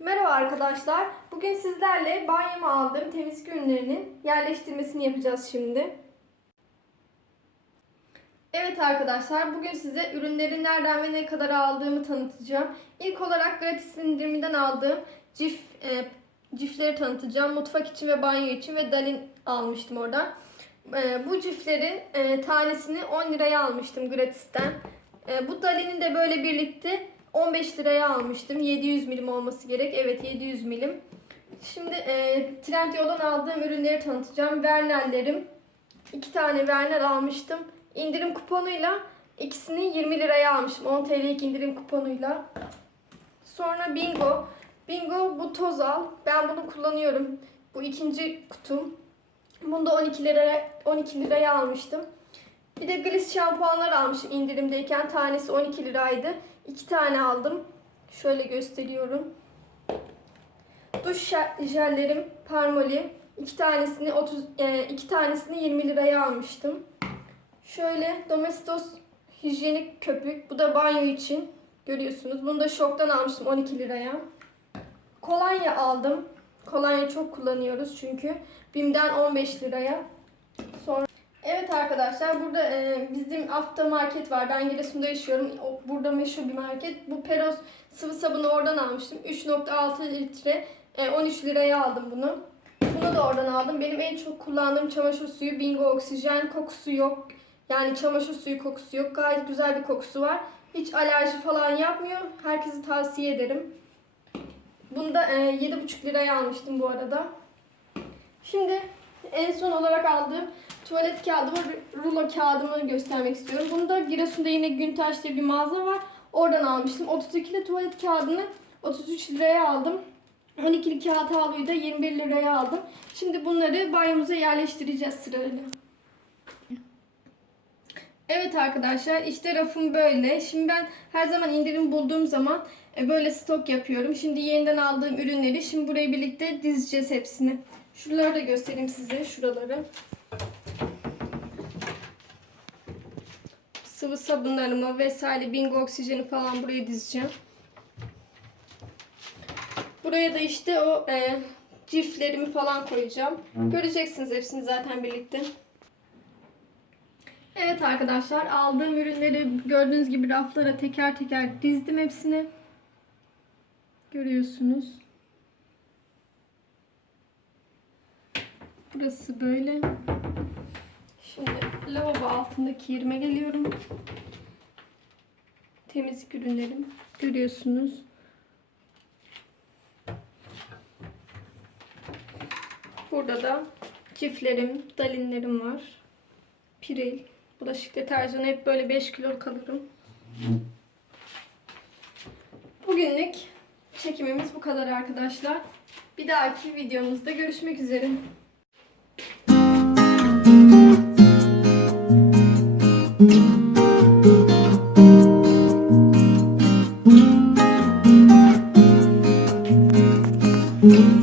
Merhaba arkadaşlar. Bugün sizlerle banyoma aldığım temizlik ürünlerinin yerleştirmesini yapacağız şimdi. Evet arkadaşlar, bugün size ürünleri nereden ve ne kadar aldığımı tanıtacağım. İlk olarak gratis indiriminden aldığım cif, e, cifleri tanıtacağım. Mutfak için ve banyo için ve Dalin almıştım oradan. E, bu ciflerin e, tanesini 10 liraya almıştım gratisten. E, bu Dalin'i de böyle birlikte 15 liraya almıştım. 700 milim olması gerek. Evet 700 milim. Şimdi e, Trendyol'dan aldığım ürünleri tanıtacağım. Vernellerim. iki tane Vernel almıştım. İndirim kuponuyla ikisini 20 liraya almışım. 10 TL'lik indirim kuponuyla. Sonra Bingo. Bingo bu toz al. Ben bunu kullanıyorum. Bu ikinci kutum. Bunu da 12 liraya 12 liraya almıştım. Bir de Gliss şampuanlar almışım indirimdeyken. Tanesi 12 liraydı. İki tane aldım. Şöyle gösteriyorum. Duş jellerim Parmoli. İki tanesini 30 e, iki tanesini 20 liraya almıştım. Şöyle Domestos hijyenik köpük. Bu da banyo için. Görüyorsunuz. Bunu da şoktan almıştım 12 liraya. Kolonya aldım. Kolonya çok kullanıyoruz çünkü. Bim'den 15 liraya. Evet arkadaşlar burada e, bizim Afta Market var. Ben Giresun'da yaşıyorum. Burada meşhur bir market. Bu Peros sıvı sabunu oradan almıştım. 3.6 litre e, 13 liraya aldım bunu. Bunu da oradan aldım. Benim en çok kullandığım çamaşır suyu Bingo Oksijen. Kokusu yok. Yani çamaşır suyu kokusu yok. Gayet güzel bir kokusu var. Hiç alerji falan yapmıyor. Herkese tavsiye ederim. Bunu da e, 7,5 liraya almıştım bu arada. Şimdi en son olarak aldığım tuvalet kağıdımı, rulo kağıdımı göstermek istiyorum. Bunu da Giresun'da yine Güntaş diye bir mağaza var. Oradan almıştım. 32'li tuvalet kağıdını 33 liraya aldım. 12'li kağıt havluyu da 21 liraya aldım. Şimdi bunları banyomuza yerleştireceğiz sırayla. Evet arkadaşlar işte rafım böyle. Şimdi ben her zaman indirim bulduğum zaman e, böyle stok yapıyorum. Şimdi yeniden aldığım ürünleri şimdi buraya birlikte dizeceğiz hepsini. Şuraları da göstereyim size şuraları. Sıvı sabunlarımı vesaire bingo oksijeni falan buraya dizeceğim. Buraya da işte o e, ciflerimi falan koyacağım. Göreceksiniz hepsini zaten birlikte. Evet arkadaşlar aldığım ürünleri gördüğünüz gibi raflara teker teker dizdim hepsini. Görüyorsunuz. Burası böyle. Şimdi lavabo altındaki yerime geliyorum. Temizlik ürünlerim. Görüyorsunuz. Burada da ciflerim, dalinlerim var. Piril. Bulaşık deterjanı hep böyle 5 kilo kalırım. Bugünlük çekimimiz bu kadar arkadaşlar. Bir dahaki videomuzda görüşmek üzere. thank you.